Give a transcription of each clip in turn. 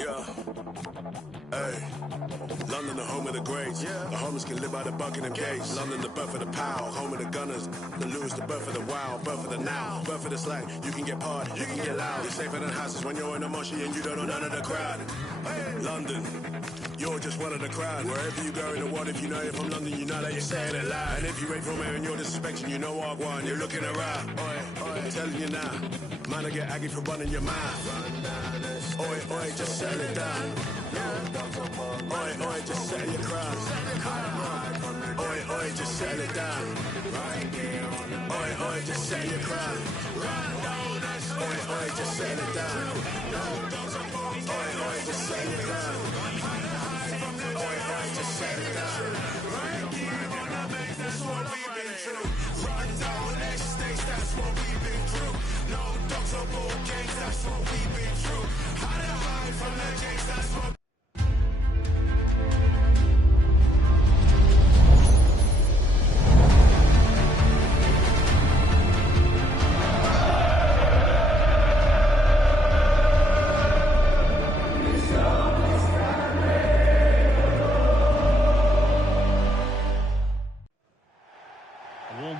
Yeah. Hey. London, the home of the greats. Yeah. The homies can live by the Buckingham Gates. London, the birth of the pow. Home of the gunners. The Lewis, the birth of the wild. Birth of the now. Birth of the slang. You can get party. You can get loud. You're safer than houses when you're in a mushy and you don't know none of the crowd. Hey. London. You're just one of the crowd. Wherever you go in the world, if you know you're from London, you know that you're saying it loud. And if you ain't from here and you're disrespecting, you know what I want. You're looking around. Oi, oi, I'm telling you now. Man, I get aggy for running your mouth. Oi, oi, just settle it down. Oi, oi, just settle your crown. Oi, oi, just settle it down. Oi, oi, just settle your crown. Oi, oi, just settle it down. Oi, oi, just settle your crown. Oi, oi, just settle it down. That's what we've been through. Run down estates, that's what we've been through. No dogs or ball games, that's what we've been through. How to hide from the gates, that's what.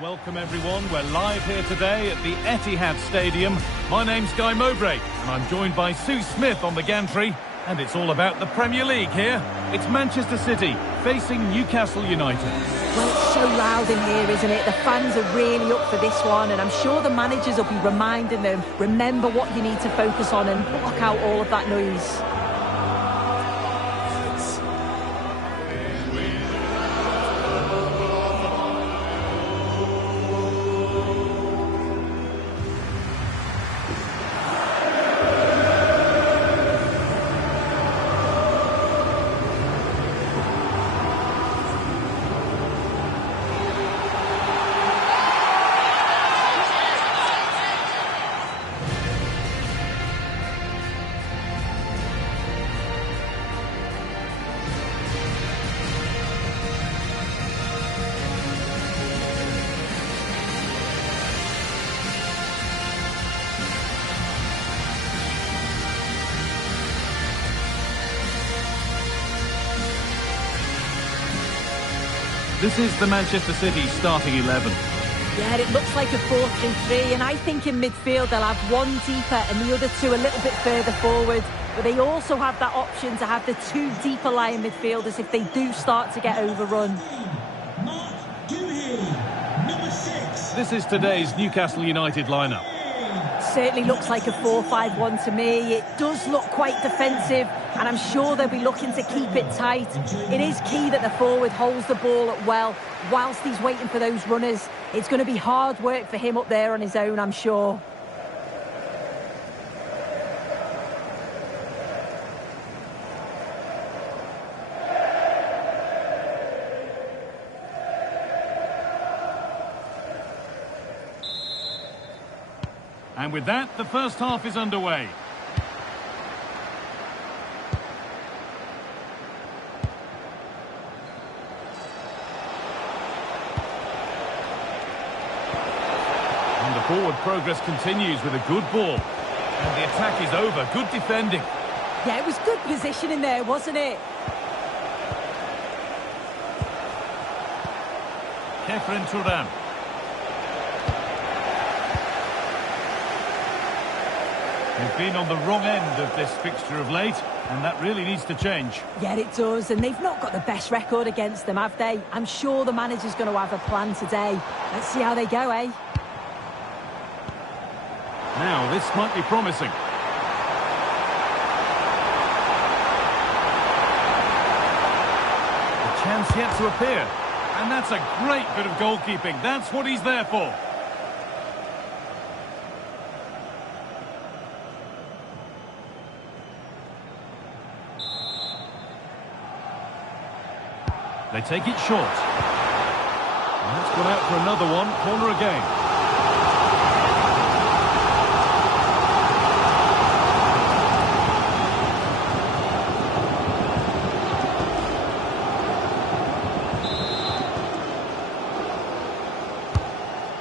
Welcome everyone, we're live here today at the Etihad Stadium. My name's Guy Mowbray and I'm joined by Sue Smith on the gantry, and it's all about the Premier League here. It's Manchester City facing Newcastle United. Well, it's so loud in here, isn't it? The fans are really up for this one, and I'm sure the managers will be reminding them, remember what you need to focus on and block out all of that noise. This is the Manchester City starting 11. Yeah, it looks like a 4-3-3, and I think in midfield they'll have one deeper and the other two a little bit further forward. But they also have that option to have the two deeper lying midfielders if they do start to get overrun. This is today's Newcastle United lineup. Certainly looks like a 4-5-1 to me. It does look quite defensive, and I'm sure they'll be looking to keep it tight. It is key that the forward holds the ball up well whilst he's waiting for those runners. It's going to be hard work for him up there on his own, I'm sure. And with that, the first half is underway. And the forward progress continues with a good ball. And the attack is over. Good defending. Yeah, it was good positioning there, wasn't it? Kefren Turan. They've been on the wrong end of this fixture of late, and that really needs to change. Yeah, it does, and they've not got the best record against them, have they? I'm sure the manager's going to have a plan today. Let's see how they go, eh? Now, this might be promising. A chance yet to appear. And that's a great bit of goalkeeping. That's what he's there for. They take it short. And that's gone out for another one. Corner again.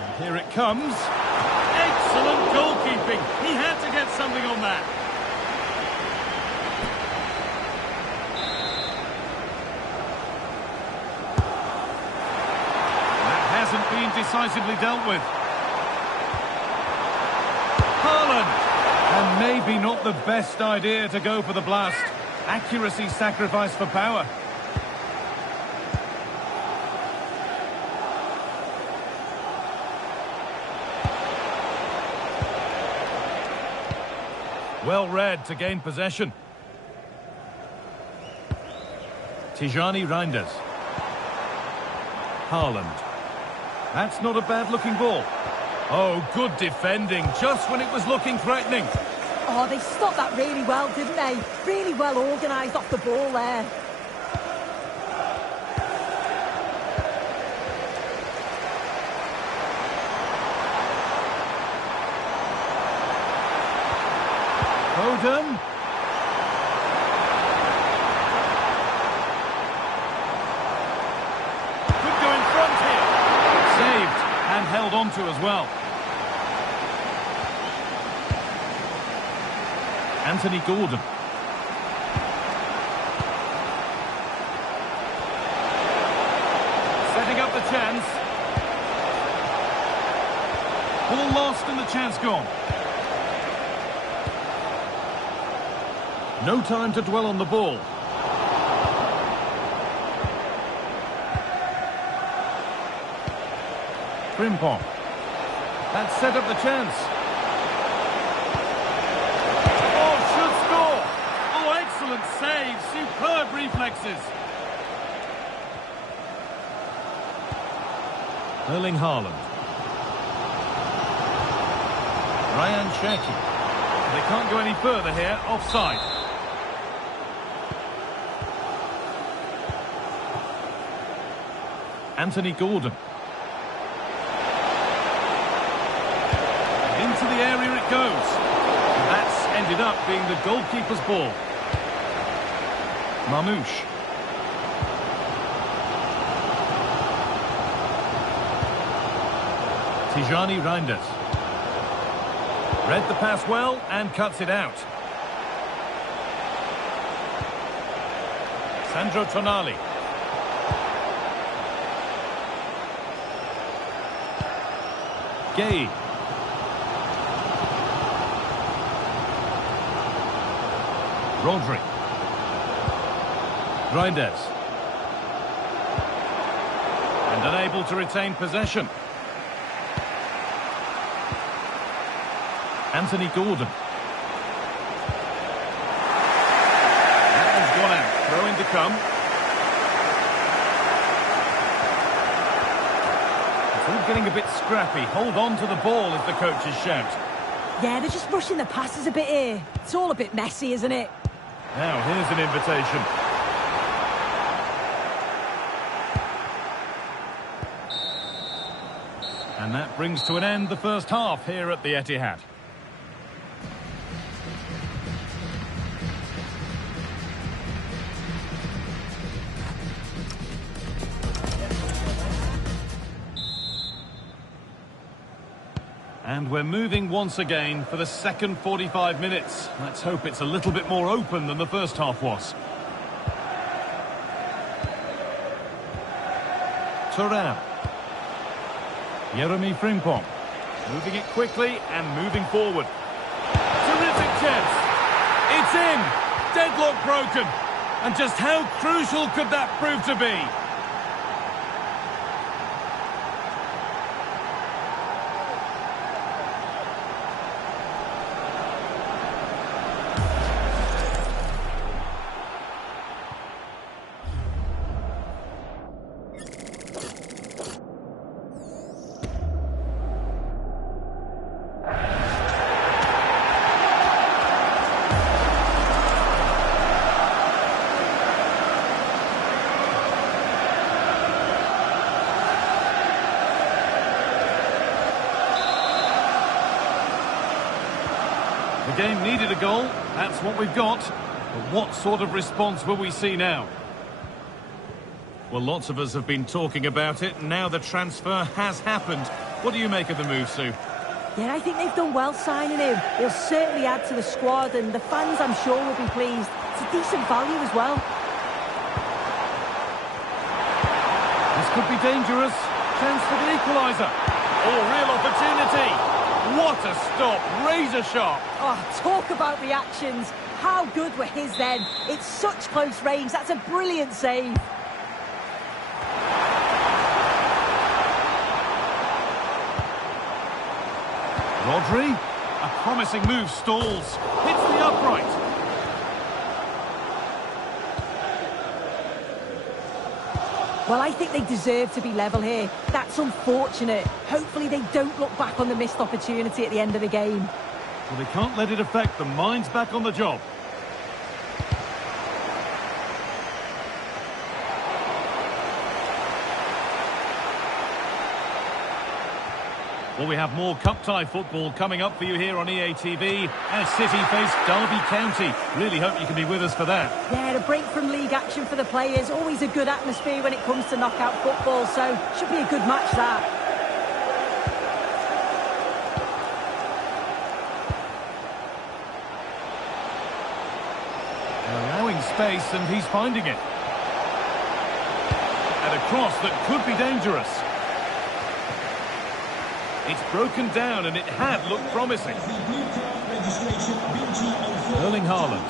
And here it comes. Excellent goalkeeping. He had to get something on that. decisively dealt with. Haaland! And maybe not the best idea to go for the blast. Accuracy sacrificed for power. Well read to gain possession. Tijani Reinders. Haaland. That's not a bad-looking ball. Oh, good defending, just when it was looking threatening. Oh, they stopped that really well, didn't they? Really well organised off the ball there. Foden. Could go in front here. Saved and held on to as well. Anthony Gordon. Setting up the chance. Ball lost and the chance gone. No time to dwell on the ball. Frimpong. That set up the chance. Oh, should score. Oh, excellent save. Superb reflexes. Erling Haaland. Ryan Cherki. They can't go any further here. Offside. Anthony Gordon. Into the area it goes. And that's ended up being the goalkeeper's ball. Mamouche. Tijani Reinders. Read the pass well and cuts it out. Sandro Tonali. Gay. Rodri. Reinders. And unable to retain possession. Anthony Gordon. That one's gone out. Throw in to come. It's all getting a bit scrappy. Hold on to the ball is the coach's shout. Yeah, they're just rushing the passes a bit here. It's all a bit messy, isn't it? Now, here's an invitation. And that brings to an end the first half here at the Etihad. And we're moving once again for the second 45 minutes. Let's hope it's a little bit more open than the first half was. Thuram. Jeremy Frimpong. Moving it quickly and moving forward. Terrific chance. It's in. Deadlock broken. And just how crucial could that prove to be? The game needed a goal, that's what we've got. But what sort of response will we see now? Well, lots of us have been talking about it, and now the transfer has happened. What do you make of the move, Sue? Yeah, I think they've done well signing him. He'll certainly add to the squad, and the fans, I'm sure, will be pleased. It's a decent value as well. This could be dangerous. Chance for the equaliser. Oh, real opportunity. What a stop. Razor sharp. Oh, talk about reactions. How good were his then? It's such close range. That's a brilliant save. Rodri. A promising move stalls. Hits the upright. Well, I think they deserve to be level here. That's unfortunate. Hopefully they don't look back on the missed opportunity at the end of the game. Well, they can't let it affect them. Mind's back on the job. Well, we have more cup-tie football coming up for you here on EA TV as City face Derby County. Really hope you can be with us for that. Yeah, a break from league action for the players. Always a good atmosphere when it comes to knockout football, so should be a good match, that. Allowing space, and he's finding it. And a cross that could be dangerous. It's broken down, and it had looked promising. Erling Haaland.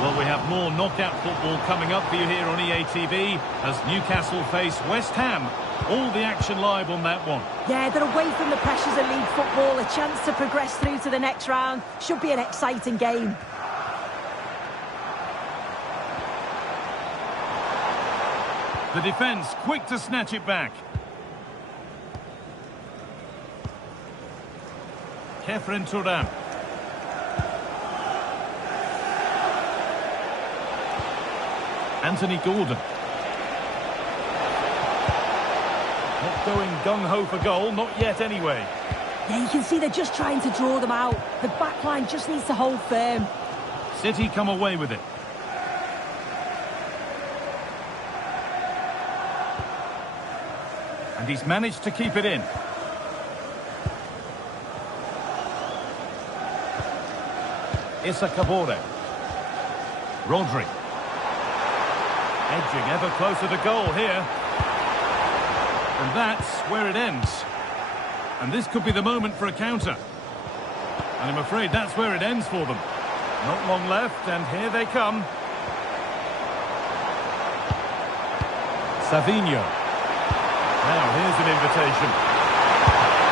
Well, we have more knockout football coming up for you here on EA TV as Newcastle face West Ham. All the action live on that one. Yeah, they're away from the pressures of league football. A chance to progress through to the next round. Should be an exciting game. The defence quick to snatch it back. Kefren Turan. Anthony Gordon. Not going gung-ho for goal, not yet anyway. Yeah, you can see they're just trying to draw them out. The back line just needs to hold firm. City come away with it. And he's managed to keep it in. Issa Kabore. Rodri. Edging ever closer to goal here. And that's where it ends. And this could be the moment for a counter. And I'm afraid that's where it ends for them. Not long left, and here they come. Savinho. Now here's an invitation.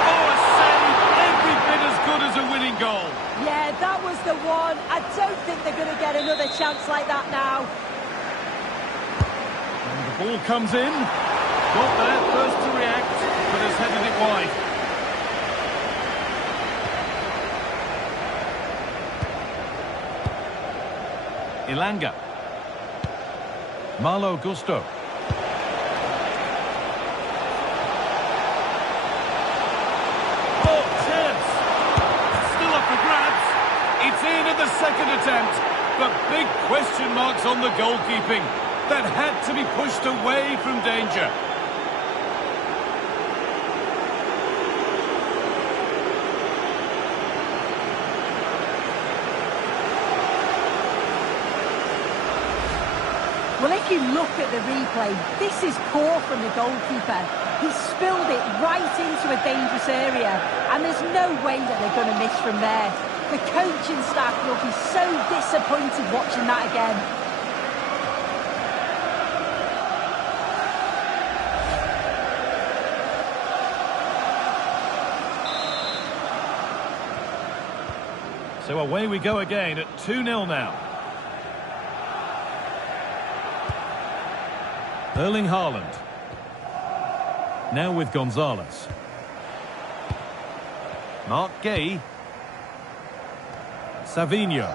Oh, a save! Every bit as good as a winning goal. Yeah, that was the one. I don't think they're going to get another chance like that now. And the ball comes in. Got there first to react, but has headed it wide. Ilanga. Malo Gusto. The second attempt, but big question marks on the goalkeeping. That had to be pushed away from danger. Well, if you look at the replay, this is poor from the goalkeeper. He spilled it right into a dangerous area, and there's no way that they're going to miss from there. The coaching staff will be so disappointed watching that again. So away we go again at 2-0 now. Erling Haaland. Now with Gonzalez. Mark Gay. Savinho.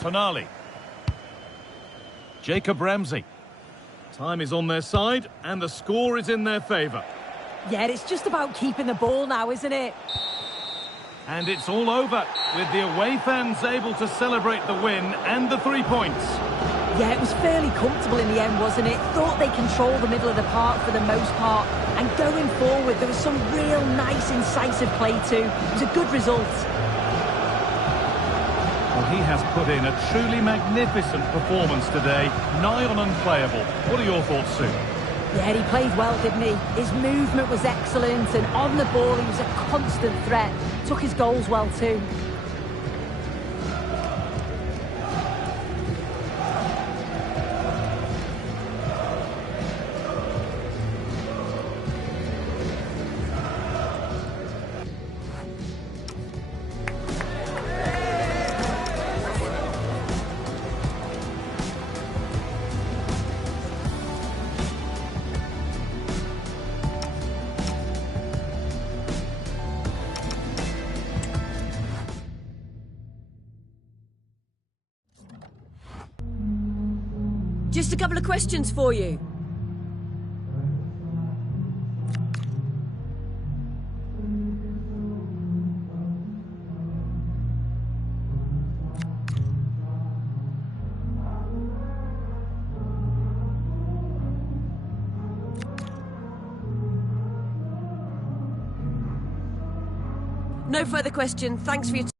Tonali. Jacob Ramsey. Time is on their side and the score is in their favour. Yeah, it's just about keeping the ball now, isn't it? And it's all over, with the away fans able to celebrate the win and the 3 points. Yeah, it was fairly comfortable in the end, wasn't it? Thought they controlled the middle of the park for the most part. And going forward, there was some real nice, incisive play too. It was a good result. Well, Well, he has put in a truly magnificent performance today, nigh on unplayable. What are your thoughts, Sue? Yeah, he played well, didn't he? His movement was excellent, and on the ball he was a constant threat. Took his goals well too. Just a couple of questions for you. No further question. Thanks for your time.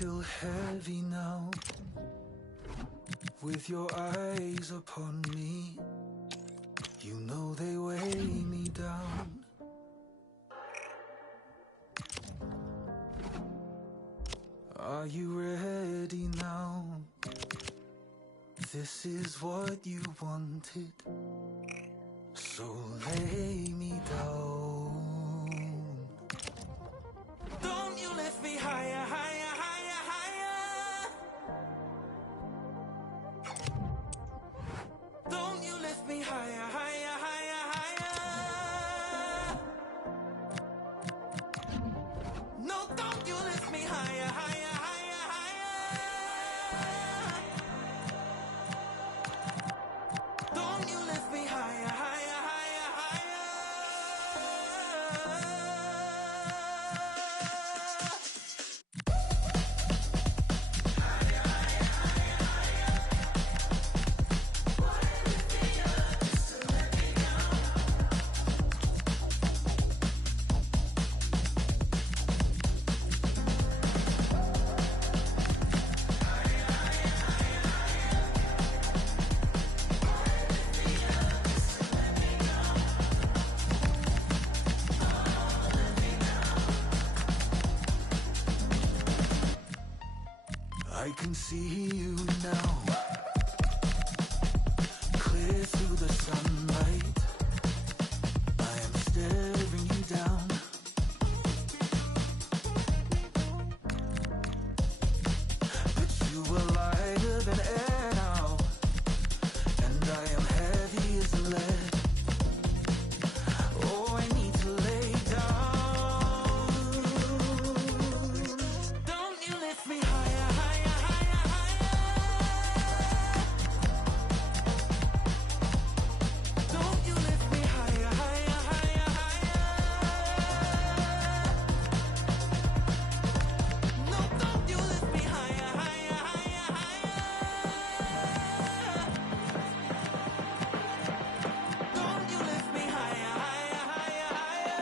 feel heavy now, with your eyes upon me. You know they weigh me down. Are you ready now? This is what you wanted, so lay me down. Don't you lift me higher, higher, higher, higher. Don't you lift me higher, higher, higher, higher. No, don't you lift me higher, higher, higher, higher. Don't you lift me higher, higher, higher, higher. I can see you now, clear through the sunlight. I am staring you down. But you are lighter than air now, and I am heavy as lead. Oh, I need to lay down. Don't you lift me higher, higher, higher, higher. Don't you lift me higher, higher, higher, higher. No, don't you lift me higher, higher, higher, higher. Don't you lift me higher, higher, higher, higher.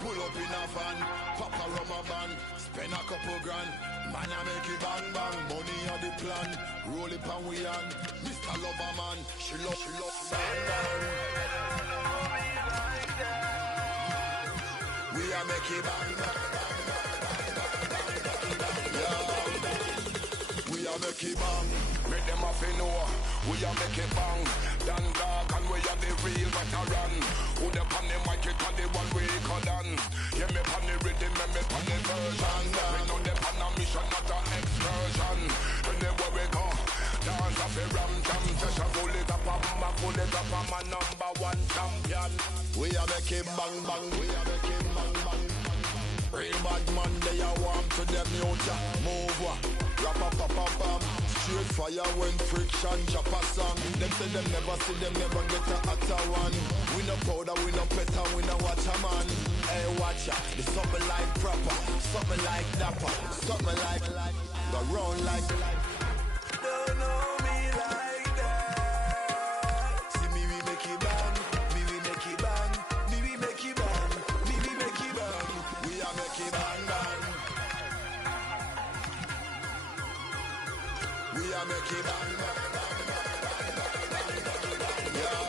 Pull up in a van, pop a rubber band, spend a couple grand, man I make it bang bang, money are the plan, roll it pan we on, Mr. Loverman, she love bang bang. We are make it bang bang, yeah. We are make it bang, make them off in know, we are make it bang, dan dark and we are the real veteran. Who the pan them mic it and the one we call done. Yeah, me pan the rhythm and me pan the version. We know the pan a mission, not a excursion. Anywhere we go, dance off a ram jam, session roll it up a a full it up, I'm a #1 champion. We are make it bang bang, we are make it bang bang. Real bad man, they are warm to them youth. Move wa, rap up up up up. Straight fire when friction chop a song. Them say them never see them never get a hotter one. We no powder, we no petter, we no watch a man. Hey watcha, it's something like proper, something like dapper, something like go round like. Don't know me like that. See me we make it bang, me we make it bang, me we make it bang, me we make it bang. We are make it bang bang. We are make it bang bang bang bang bang. Yeah.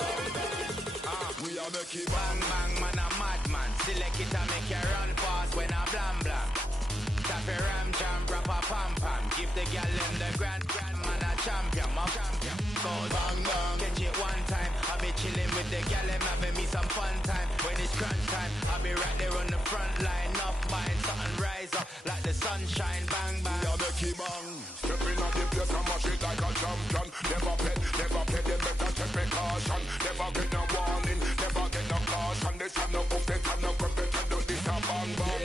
We are make it Bang bang, man a madman. Select it and make you run fast when I blam blam. Tap a ram jam, rap a pam pam. Give the gal them the grand man a champion, my champion. Goes bang bang. catch it one time. I be chilling with the gal them having me some fun time. When it's crunch time, I be right there on the front line. Up buying something rise up like the sunshine. Bang bang. We are make it bang. Stepping on the place and mash it like a champion. Never pet, them better take precaution. Never get no warning, never get no caution. This time no puff, this time no crap, this time no this a bang bang.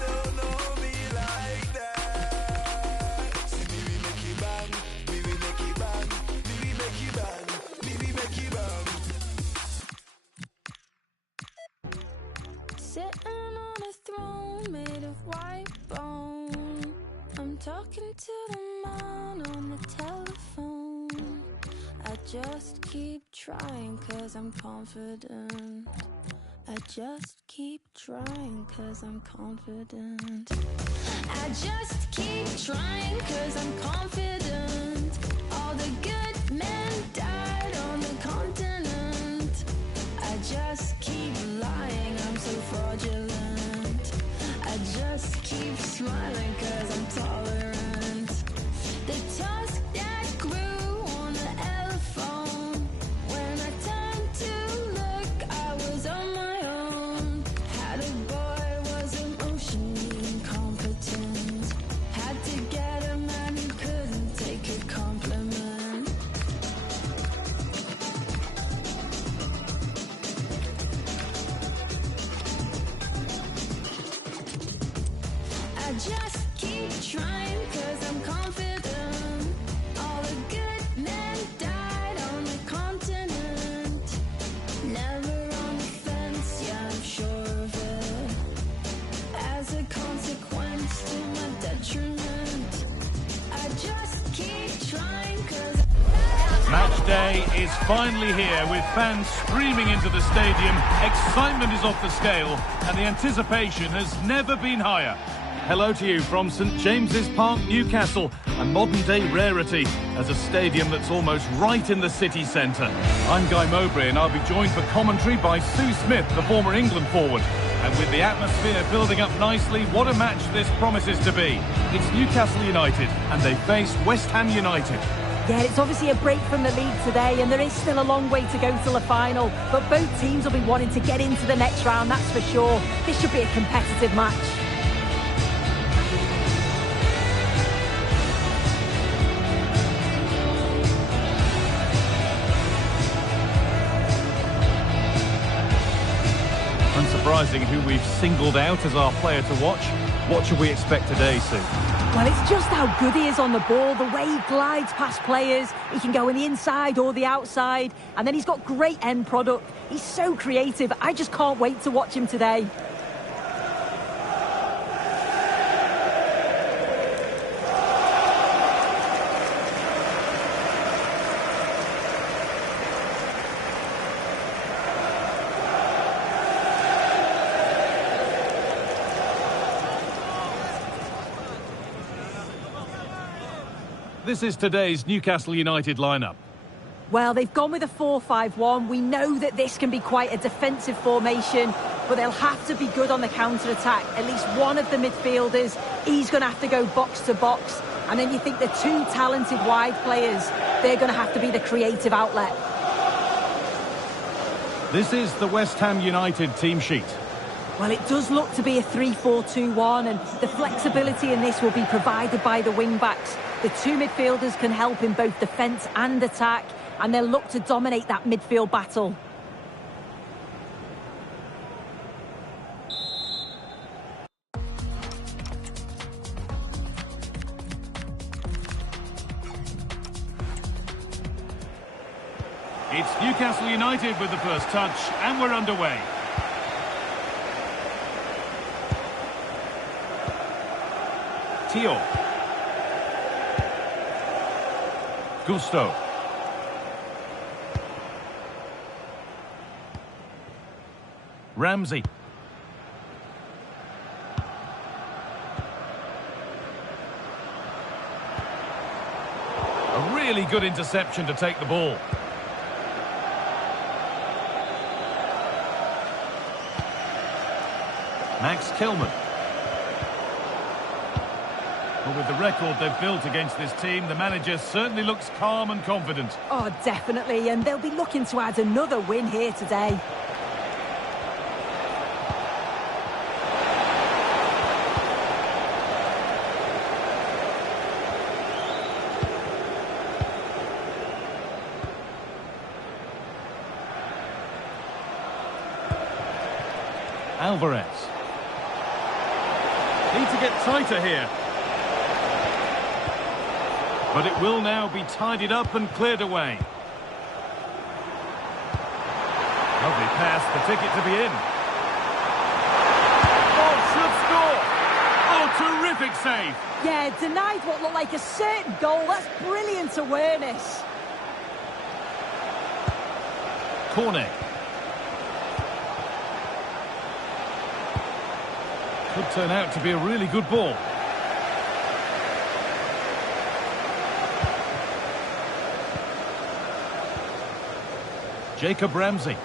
Don't know me like that. See me we make it bang, me we make it bang, me we make it bang, me we make it bang. Sitting on a throne made of white bone. I'm talking to the man on the telephone. I just keep trying 'cause I'm confident. I just keep trying 'cause I'm confident. I just keep trying 'cause I'm confident. All the good men died on the continent. I just keep lying, I'm so fraudulent. I just keep smiling 'cause I'm tolerant. The tusk that grew on the elephant. When I turned to look, I was on my own. Had a boy, was emotionally incompetent. Had to get a man who couldn't take a compliment. I just keep trying 'cause I'm confident. All the good men died on the continent. Never on the fence, yeah, I'm sure of it. As a consequence to my detriment, I just keep trying 'cause Match day is finally here with fans streaming into the stadium. Excitement is off the scale and the anticipation has never been higher. Hello to you from St James's Park, Newcastle, a modern-day rarity as a stadium that's almost right in the city centre. I'm Guy Mowbray and I'll be joined for commentary by Sue Smith, the former England forward. And with the atmosphere building up nicely, what a match this promises to be. It's Newcastle United and they face West Ham United. Yeah, it's obviously a break from the league today and there is still a long way to go till the final. But both teams will be wanting to get into the next round, that's for sure. This should be a competitive match. Unsurprising who we've singled out as our player to watch. What should we expect today, Sue? Well, it's just how good he is on the ball, the way he glides past players. He can go in the inside or the outside, and then he's got great end product. He's so creative. I just can't wait to watch him today. This is today's Newcastle United lineup. Well, they've gone with a 4-5-1. We know that this can be quite a defensive formation, but they'll have to be good on the counter-attack. At least one of the midfielders, he's going to have to go box to box. And then you think the two talented wide players, they're going to have to be the creative outlet. This is the West Ham United team sheet. Well, it does look to be a 3-4-2-1, and the flexibility in this will be provided by the wing-backs. The two midfielders can help in both defence and attack. and they'll look to dominate that midfield battle. It's Newcastle United with the first touch, and we're underway. Tio. Gusto. Ramsey. A really good interception to take the ball. Max Kilman. Well, with the record they've built against this team, the manager certainly looks calm and confident. Oh, definitely, and they'll be looking to add another win here today. Alvarez. Need to get tighter here. But it will now be tidied up and cleared away. Lovely pass, the ticket to be in. Oh, should score! Oh, terrific save! Yeah, denied what looked like a certain goal. That's brilliant awareness. Cornet. Could turn out to be a really good ball. Jacob Ramsey.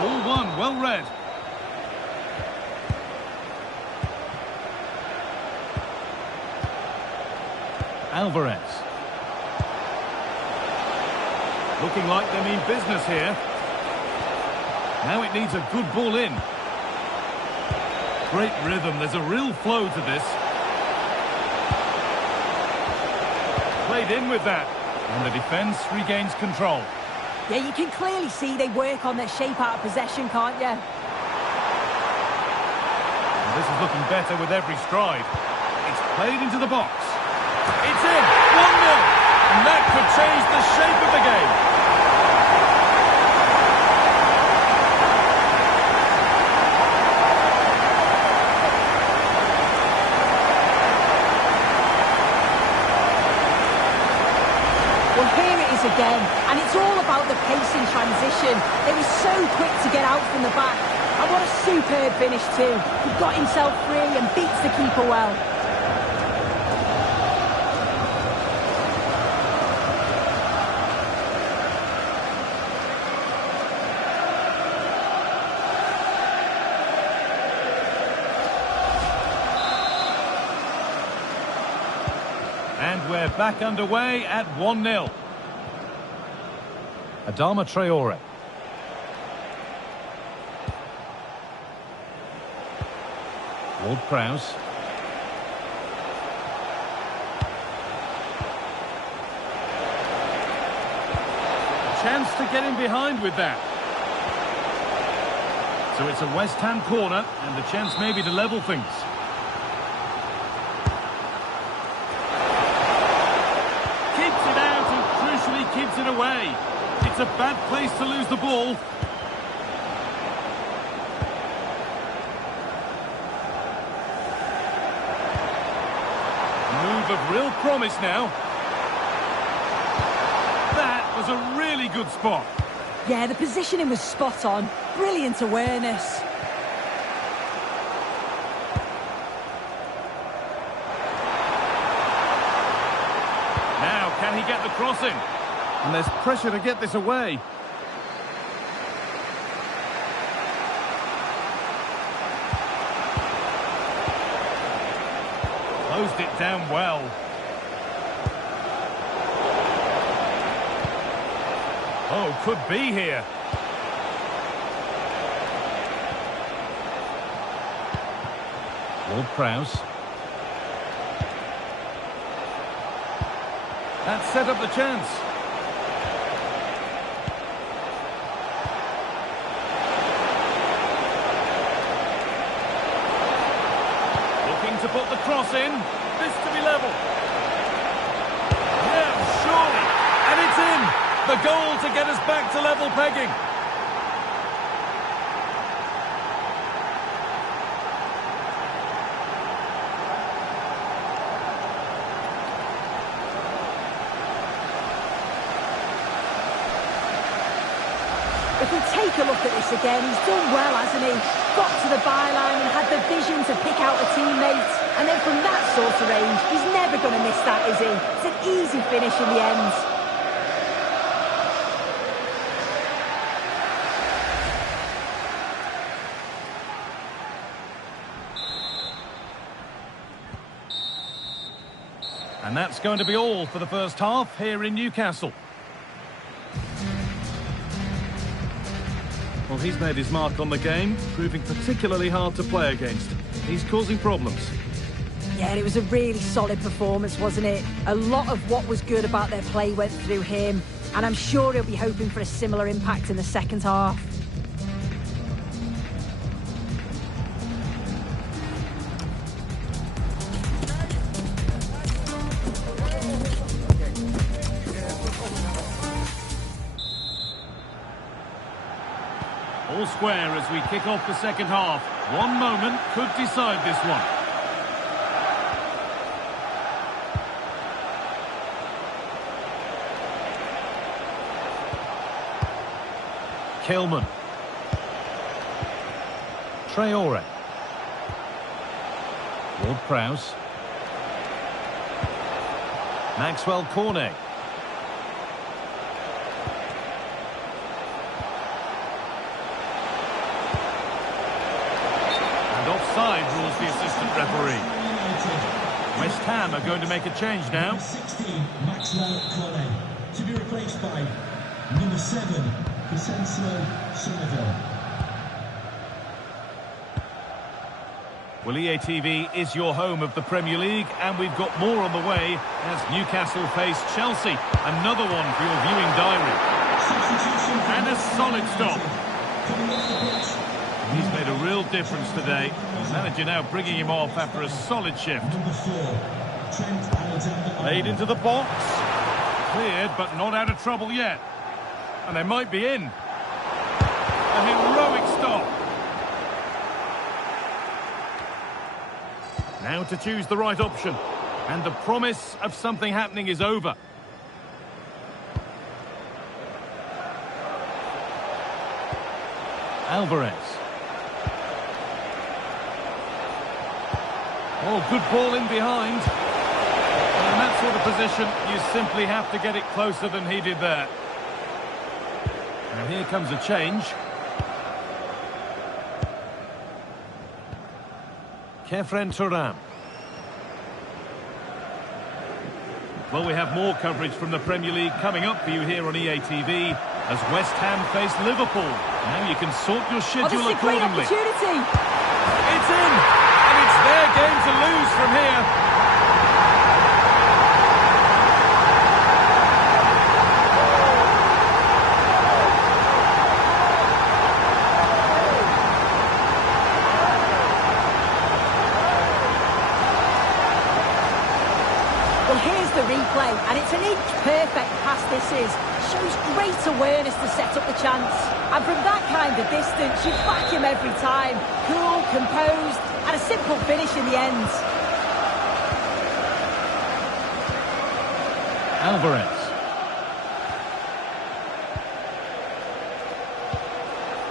Ball one, well read. Alvarez. Looking like they mean business here. Now it needs a good ball in. Great rhythm, there's a real flow to this. Played in with that, and the defence regains control. Yeah, you can clearly see they work on their shape out of possession, can't you? And this is looking better with every stride. It's played into the box. It's in! 1-0! And that could change the shape of the game. Again, and it's all about the pace in transition. They were so quick to get out from the back, and what a superb finish too. He got himself free and beats the keeper well. And we're back underway at 1-0. Adama Traore. Ward-Prowse. Chance to get in behind with that. So it's a West Ham corner, and the chance maybe to level things. Keeps it out and crucially keeps it away. It's a bad place to lose the ball. Move of real promise now. That was a really good spot. Yeah, the positioning was spot on. Brilliant awareness. Now, can he get the cross in? And there's pressure to get this away. Closed it down well. Oh, could be here. Ward-Prowse. That set up the chance. Looking to put the cross in. This to be level. Yeah, surely. And it's in. The goal to get us back to level pegging. If we take a look at this again, he's done well, hasn't he? Got to the byline and had the vision to pick out a teammate. And then from that sort of range, he's never going to miss that, is he? It's an easy finish in the end. And that's going to be all for the first half here in Newcastle. Well, he's made his mark on the game, proving particularly hard to play against. He's causing problems. Yeah, it was a really solid performance, wasn't it? A lot of what was good about their play went through him, and I'm sure he'll be hoping for a similar impact in the second half. All square as we kick off the second half. One moment could decide this one. Kilman. Traore. Ward-Prowse. Maxwell Cornet. Offside rules the assistant referee. West Ham are going to make a change now. 16, Maxwell Cornet, to be replaced by number 7, Vincenzo Somerville. Well, EA TV is your home of the Premier League, and we've got more on the way as Newcastle face Chelsea. Another one for your viewing diary. And a solid stop. He's made a real difference today. The manager now bringing him off after a solid shift. Played into the box. Cleared, but not out of trouble yet. And they might be in. A heroic stop. Now to choose the right option. And the promise of something happening is over. Alvarez. Oh, good ball in behind. And in that sort of position, you simply have to get it closer than he did there. And here comes a change. Kefren Turam. Well, we have more coverage from the Premier League coming up for you here on EA TV as West Ham face Liverpool. Now you can sort your schedule accordingly. Opportunity. It's in! And it's their game to lose from here. Well, here's the replay, and it's an inch-perfect pass this is. Shows great awareness to set up the chance. And from that kind of distance, you back him every time. Cool, composed, and a simple finish in the end. Alvarez.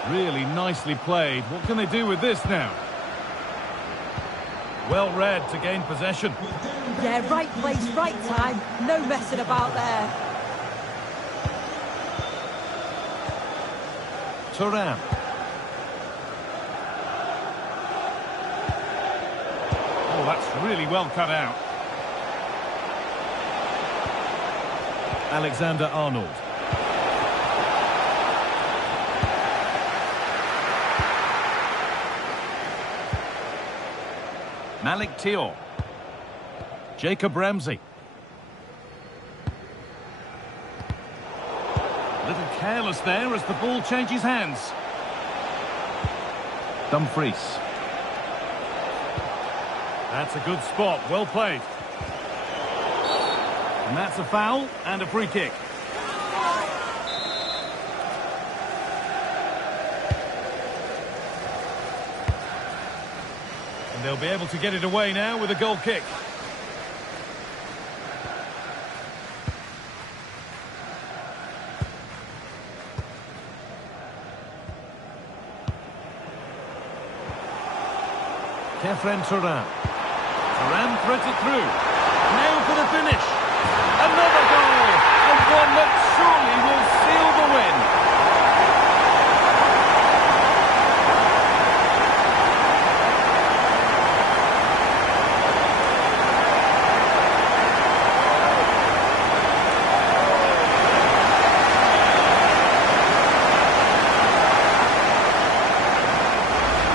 Really nicely played. What can they do with this now? Well read to gain possession. Yeah, right place, right time. No messing about there. Turam. Oh, that's really well cut out. Alexander-Arnold. Malik Thiaw. Jacob Ramsey. little careless there as the ball changes hands. Dumfries. That's a good spot, well played. And that's a foul and a free kick. And they'll be able to get it away now with a goal kick. Kefren Turan. Turan threads it through. Now for the finish. Another goal! And one that surely will seal the win.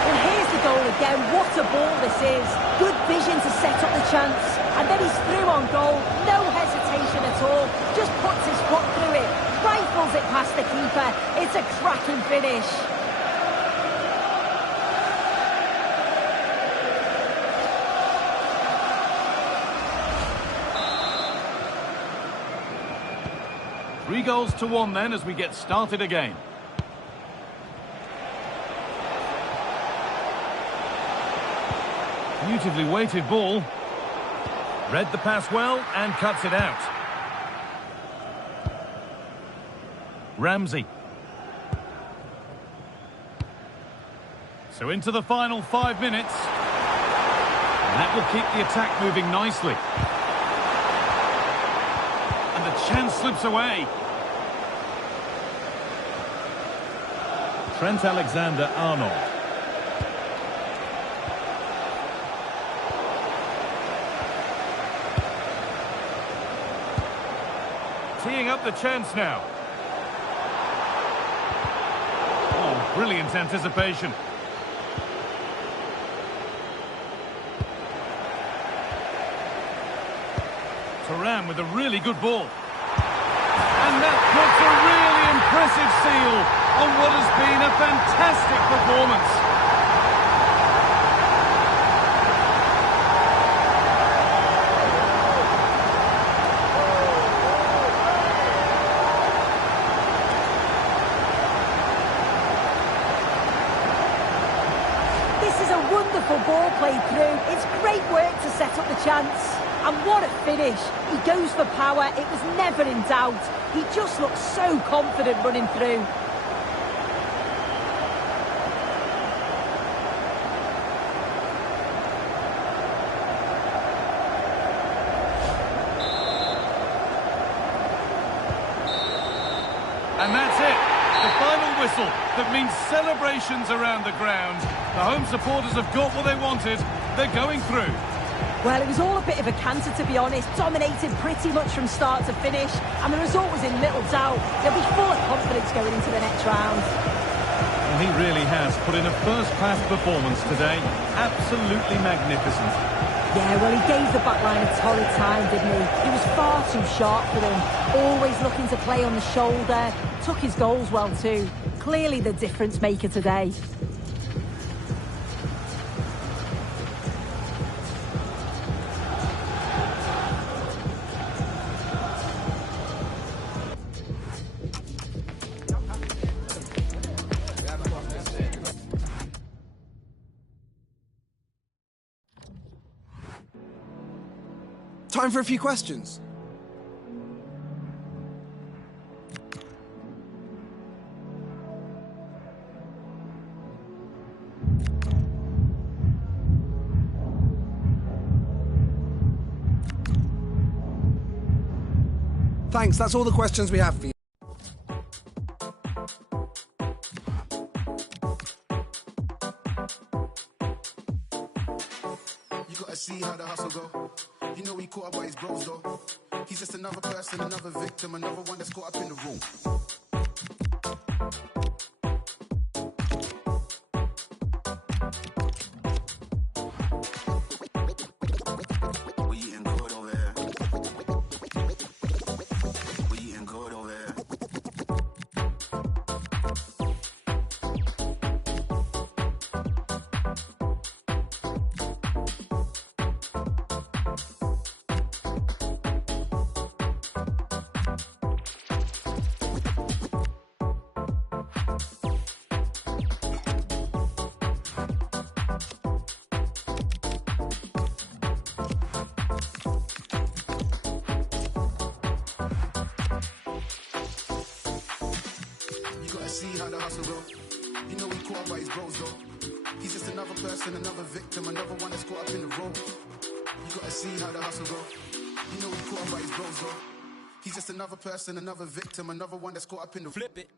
Well, here's the goal again. What a ball this is. Good vision to set up the chance. And then he's through on goal. No hesitation at all. Just puts his foot through it. Rifles it past the keeper. It's a cracking finish. Three goals to one then as we get started again. Beautifully weighted ball. Read the pass well and cuts it out. Ramsey. So into the final 5 minutes. And that will keep the attack moving nicely. And the chance slips away. Trent Alexander-Arnold. Teeing up the chance now. Oh, brilliant anticipation. Turan with a really good ball. And that puts a really impressive seal on what has been a fantastic performance. This is a wonderful ball played through. It's great work to set up the chance. And what a finish. He goes for power. It was never in doubt. He just looks so confident running through. And that's it. The final whistle that means celebrations around the ground. The home supporters have got what they wanted. They're going through. Well, it was all a bit of a canter, to be honest. Dominated pretty much from start to finish. And the result was in little doubt. They'll be full of confidence going into the next round. Well, he really has put in a first-class performance today. Absolutely magnificent. Yeah, well, he gave the back line a torrid time, didn't he? He was far too sharp for them. Always looking to play on the shoulder. Took his goals well, too. Clearly the difference maker today. Time for a few questions. Thanks, that's all the questions we have for you. You gotta see how the hustle go. You know he caught up by his bros though. He's just another person, another victim, another one that's caught up in the room. We eating good over here. We eating good over here. see how the hustle go. You know he caught up by his bros though. He's just another person, another victim, another one that's caught up in the road. You gotta see how the hustle go. You know he caught up by his bros though. He's just another person, another victim, another one that's caught up in the flip it.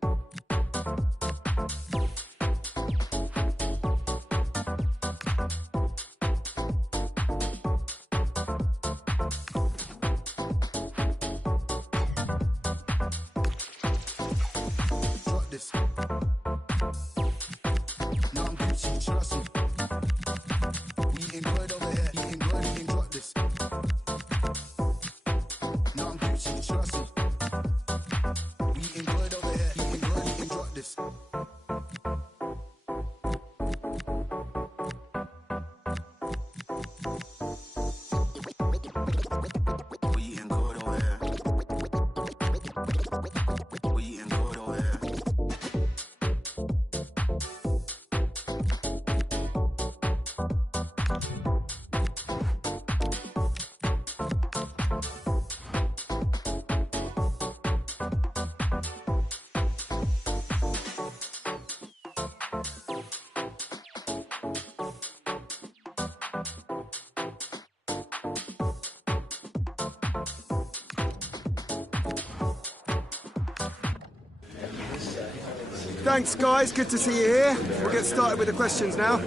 Thanks, guys. Good to see you here. We'll get started with the questions now.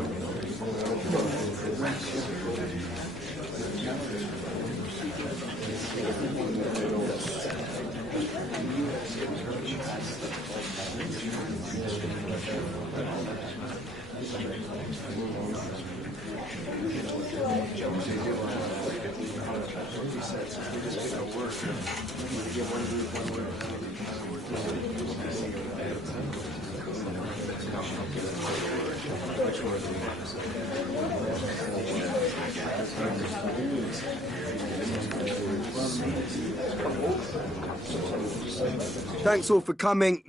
Thanks all for coming.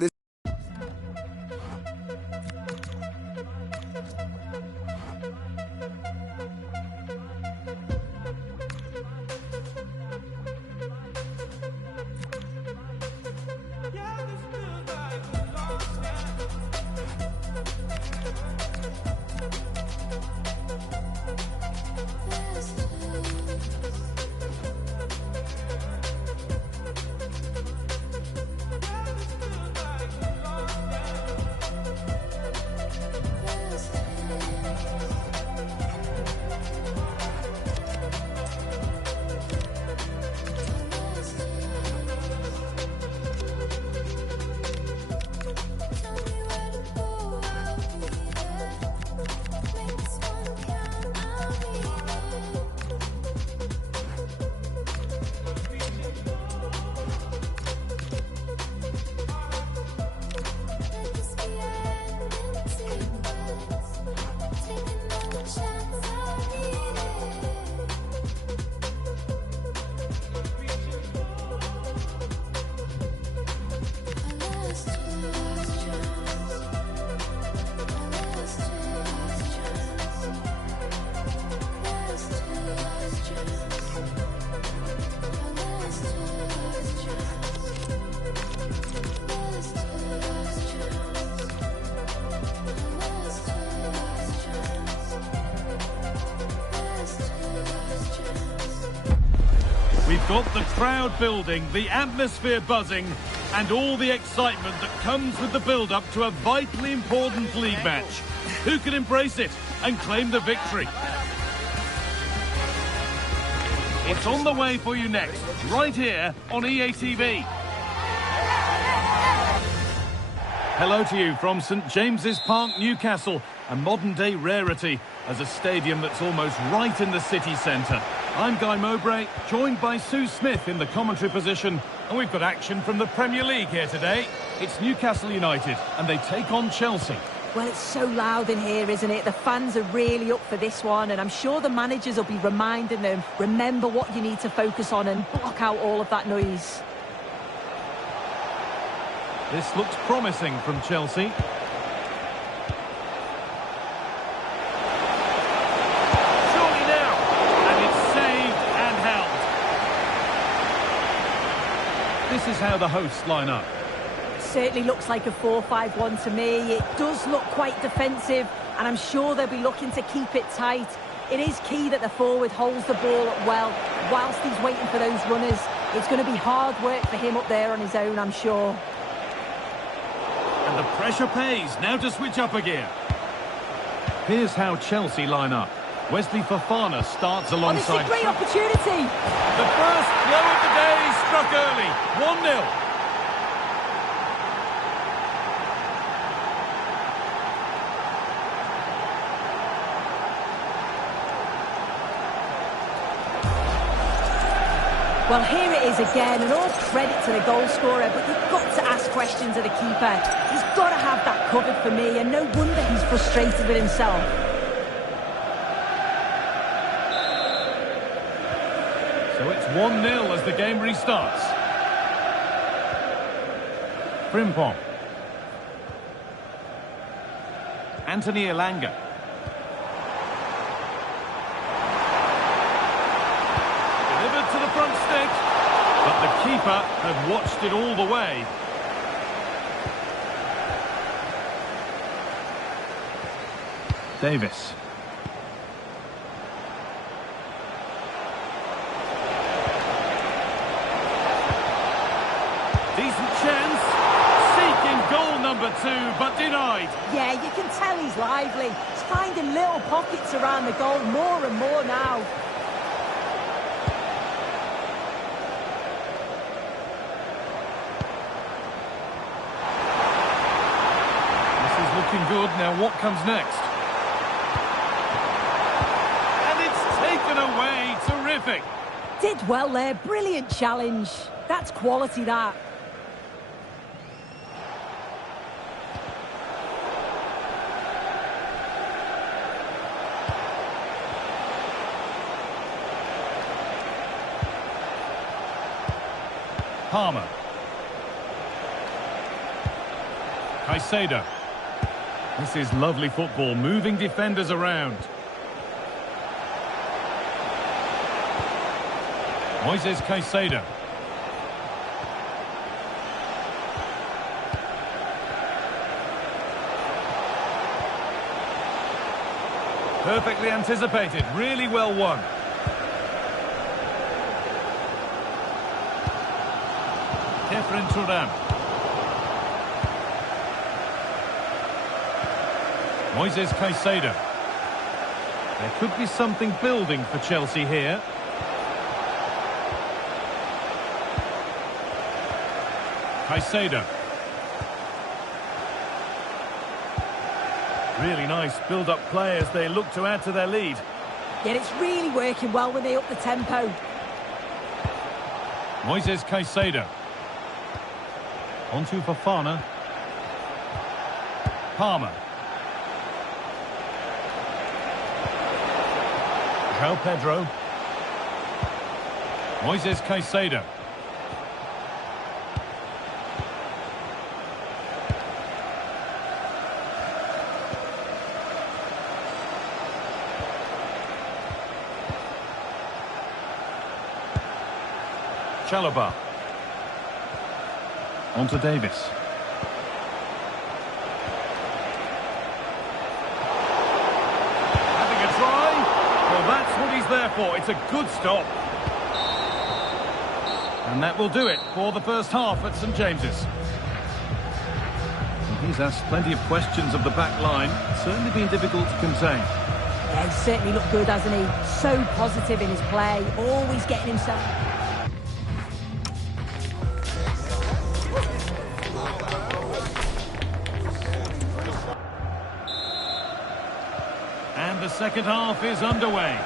We've got the crowd building, the atmosphere buzzing, and all the excitement that comes with the build-up to a vitally important league match. Who can embrace it and claim the victory? It's on the way for you next, right here on EA TV. Hello to you from St James's Park, Newcastle, a modern-day rarity as a stadium that's almost right in the city centre. I'm Guy Mowbray, joined by Sue Smith in the commentary position, and we've got action from the Premier League here today. It's Newcastle United, and they take on Chelsea. Well, it's so loud in here, isn't it? The fans are really up for this one, and I'm sure the managers will be reminding them, remember what you need to focus on and block out all of that noise. This looks promising from Chelsea. Surely now, and it's saved and held. This is how the hosts line up. certainly looks like a 4-5-1 to me. It does look quite defensive, and I'm sure they'll be looking to keep it tight. It is key that the forward holds the ball up well whilst he's waiting for those runners. It's going to be hard work for him up there on his own, I'm sure. And the pressure pays. Now to switch up a gear. Here's how Chelsea line up. Wesley Fofana starts alongside... Oh, this is a great opportunity! The first blow of the day struck early. 1-0. Well, here it is again, and all credit to the goal scorer, but you've got to ask questions of the keeper. He's got to have that covered for me, and no wonder he's frustrated with himself. So it's 1-0 as the game restarts. Frimpong. Anthony Elanga. Delivered to the front stick, but the keeper had watched it all the way. Davis. Decent chance, seeking goal number 2, but denied. Yeah, you can tell he's lively. He's finding little pockets around the goal more and more now. This is looking good. Now what comes next? And it's taken away. Terrific. Did well there. Brilliant challenge. That's quality, that. Palmer. Caicedo. This is lovely football, moving defenders around. Moises Caicedo. Perfectly anticipated, really well won. Kefren Turan. Moises Caicedo. There could be something building for Chelsea here. Caicedo. Really nice build-up play as they look to add to their lead. Yeah, it's really working well when they up the tempo. Moises Caicedo. Onto Fofana. Palmer. João Pedro. Moises Caicedo. Chalobah. On to Davis. Having a try. Well, that's what he's there for. It's a good stop. And that will do it for the first half at St James's. And he's asked plenty of questions of the back line. It's certainly been difficult to contain. Yeah, he's certainly looked good, hasn't he? So positive in his play, always getting himself... And the second half is underway.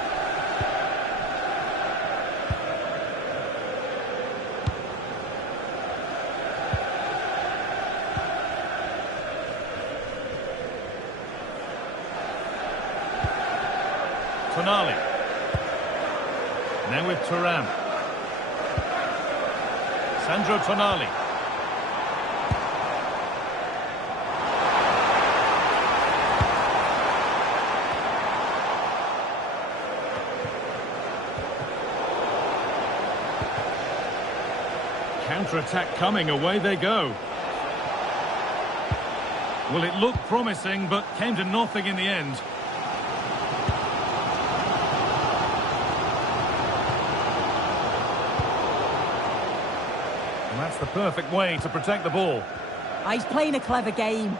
Tonali. Now with Turan. Sandro Tonali. Counter-attack coming, away they go. Well, it looked promising, but came to nothing in the end. And that's the perfect way to protect the ball. He's playing a clever game.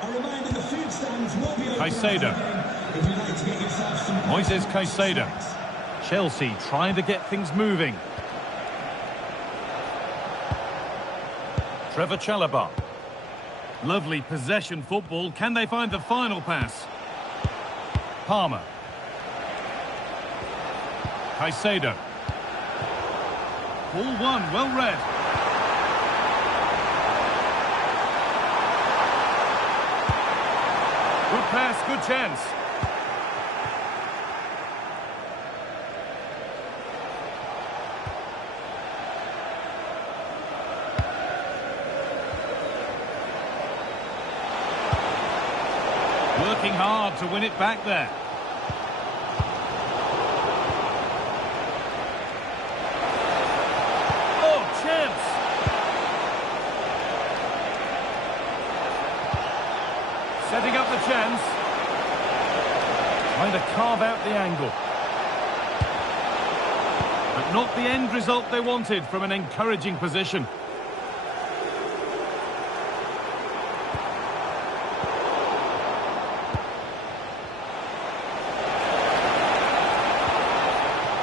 A reminder, the food stands will be open Caicedo. if you'd like to get yourself some... Moises Caicedo. Chelsea trying to get things moving. Trevor Chalobah. Lovely possession football. Can they find the final pass? Palmer. Caicedo. Ball one, well read. Good pass, good chance. Working hard to win it back there. Oh, chance! Setting up the chance. Trying to carve out the angle. But not the end result they wanted from an encouraging position.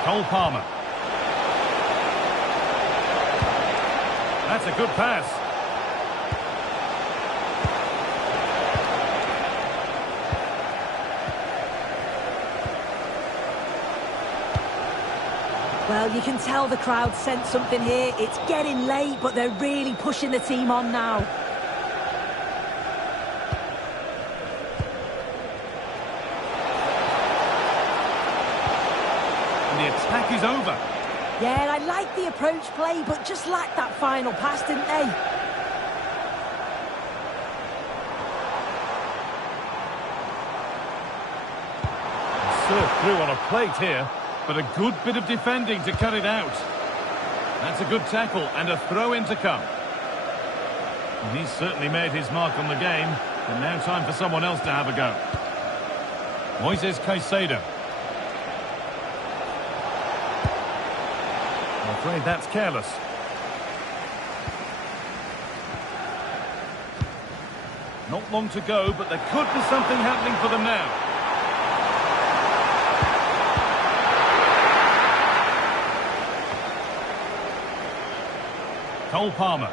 Cole Palmer. That's a good pass. Well, you can tell the crowd sense something here. It's getting late, but they're really pushing the team on now. And the attack is over. Yeah, I like the approach play, but just lacked that final pass, didn't they? Served through on a plate here, but a good bit of defending to cut it out. That's a good tackle and a throw-in to come. And he's certainly made his mark on the game, and now time for someone else to have a go. Moises Caicedo. I'm afraid that's careless. Not long to go, but there could be something happening for them now. Cole Palmer.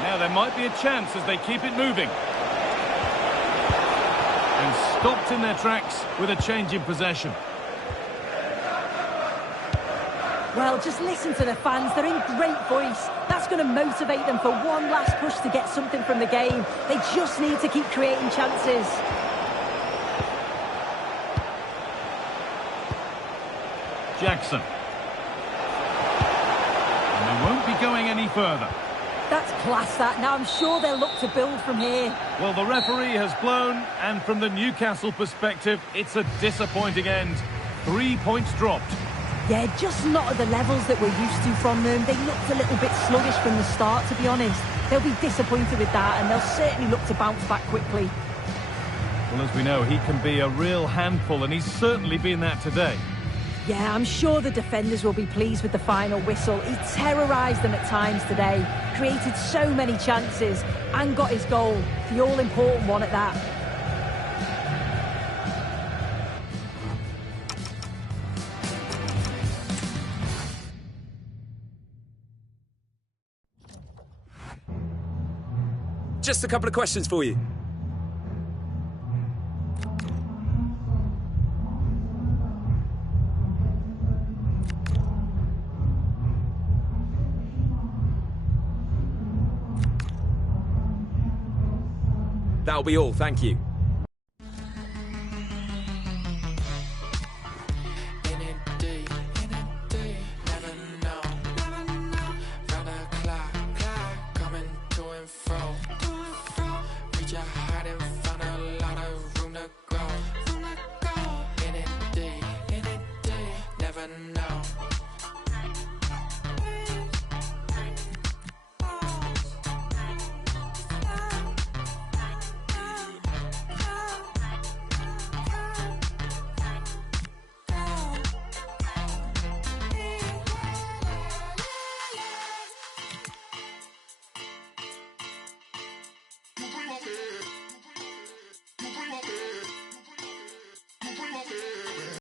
Now there might be a chance as they keep it moving. And stopped in their tracks with a change in possession. Well, just listen to the fans. They're in great voice. That's going to motivate them for one last push to get something from the game. They just need to keep creating chances. Jackson. And they won't be going any further. That's class, that. Now I'm sure they'll look to build from here. Well, the referee has blown, and from the Newcastle perspective, it's a disappointing end. 3 points dropped. Yeah, just not at the levels that we're used to from them. They looked a little bit sluggish from the start, to be honest. They'll be disappointed with that, and they'll certainly look to bounce back quickly. Well, as we know, he can be a real handful, and he's certainly been that today. Yeah, I'm sure the defenders will be pleased with the final whistle. He terrorised them at times today, created so many chances, and got his goal, the all-important one at that. Just a couple of questions for you. That'll be all, thank you. Reach out